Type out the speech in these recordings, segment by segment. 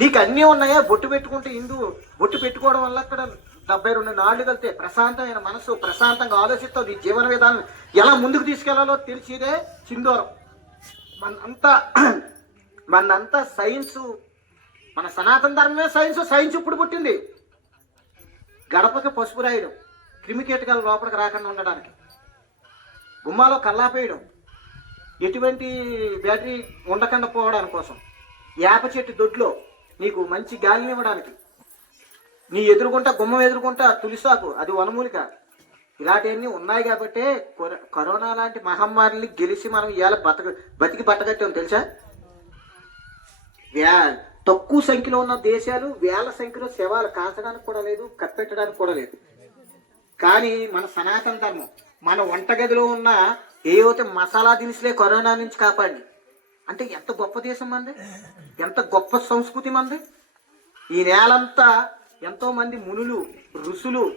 నీకు అన్నీ ఉన్నాయా? బొట్టు పెట్టుకుంటే హిందూ బొట్టు పెట్టుకోవడం వల్ల అక్కడ డెబ్బై రెండు నాళ్ళు కలితే ప్రశాంతమైన మనసు ప్రశాంతంగా ఆలోచిస్తావు. నీ జీవన విధానం ఎలా ముందుకు తీసుకెళ్ళాలో తెలిసిదే చిందోరం. మనంతా మనంతా సైన్స్ మన సనాతన ధర్మమే సైన్స్ సైన్స్ ఇప్పుడు పుట్టింది. గడపకి పసుపు రాయడం క్రిమికీటకాలు లోపలికి రాకుండా ఉండడానికి గుమ్మాలో కల్లాపేయడం ఎటువంటి బ్యాటరీ ఉండకుండా పోవడానికి కోసం వేప చెట్టు దొడ్లో నీకు మంచి గాలిని ఇవ్వడానికి. నీ ఎదురుకుంటా గుమ్మం ఎదురుకుంటా తులిసాకు అది వనమూలిక. ఇలాంటివన్నీ ఉన్నాయి కాబట్టి కొర- కరోనా లాంటి మహమ్మారిని గెలిచి మనం ఇవాళ బతక బతికి బట్టగట్టాం తెలుసా? వ్యా తక్కువ సంఖ్యలో ఉన్న దేశాలు వేల సంఖ్యలో శవాలు కాల్చడానికి కూడా లేదు కప్పెట్టడానికి కూడా లేదు. కానీ మన సనాతన ధర్మం మన వంటగదిలో ఉన్న ఏవైతే మసాలా దినుసులే కరోనా నుంచి కాపాడి అంటే ఎంత గొప్ప దేశం మంది? ఎంత గొప్ప సంస్కృతి మంది? ఈ నేలంతా ఎంతో మంది మునులు ఋషులు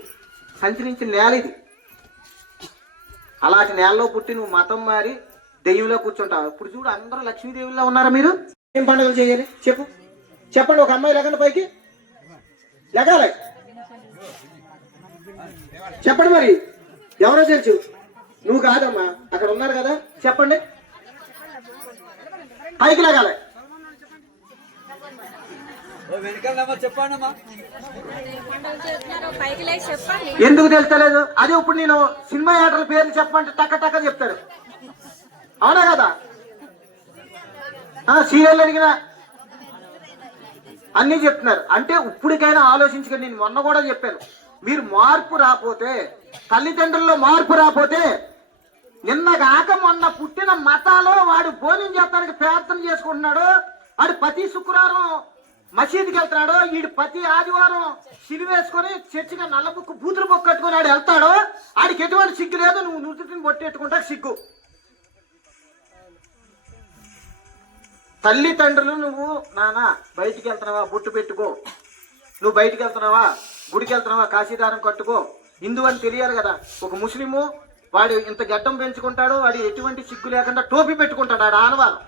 సంచరించిన నేల ఇది. అలాంటి నేలలో పుట్టి నువ్వు మతం మారి దెయ్యంలో కూర్చుంటావు. ఇప్పుడు చూడు అందరూ లక్ష్మీదేవిలో ఉన్నారా మీరు? ఏం పండుగలు చేయాలి? చెప్పు. చెప్పండి ఒక అమ్మాయి లెగండి పైకి. లెగాలి. చెప్పండి మరి. ఎవరో తెలుసు. నువ్వు కాదమ్మా. అక్కడ ఉన్నారు కదా. చెప్పండి. పైకి లెగాలి ఎందుకు తెలుస్తలేదు? అదే ఇప్పుడు నేను సినిమా యాక్టర్ల పేర్లు చెప్పమంటే టక్క టక్క చెప్తారు. అవునా కదా? సీరియల్ అడిగిన అన్నీ చెప్తున్నారు. అంటే ఇప్పటికైనా ఆలోచించుకొని నేను మొన్న కూడా చెప్పాను. మీరు మార్పు రాపోతే తల్లిదండ్రుల్లో మార్పు రాపోతే నిన్న కాక మొన్న పుట్టిన మతాలో వాడు భోజనం చేస్తానికి ప్రార్థన చేసుకుంటున్నాడు. వాడు ప్రతి శుక్రవారం మసీదుకి వెళ్తున్నాడు. వీడు ప్రతి ఆదివారం సిలివేసుకొని చర్చిగా నల్ల బుక్కు బూతులు బొక్కు కట్టుకొని ఆడు వెళ్తాడు. ఆడికి ఎటువంటి సిగ్గు లేదు. నువ్వు నుదుటిని బొట్టెట్టుకుంటా సిగ్గు. తల్లిదండ్రులు నువ్వు నానా బయటికి వెళ్తున్నావా? బొట్టు పెట్టుకో. నువ్వు బయటికి వెళ్తున్నావా? గుడికి వెళ్తున్నావా? కాశీదారం కట్టుకో. హిందూ అని తెలియాలి కదా. ఒక ముస్లిము వాడు ఇంత గడ్డం పెంచుకుంటాడు వాడు ఎటువంటి సిగ్గు లేకుండా టోపీ పెట్టుకుంటాడు ఆడ ఆనవాళ్ళు.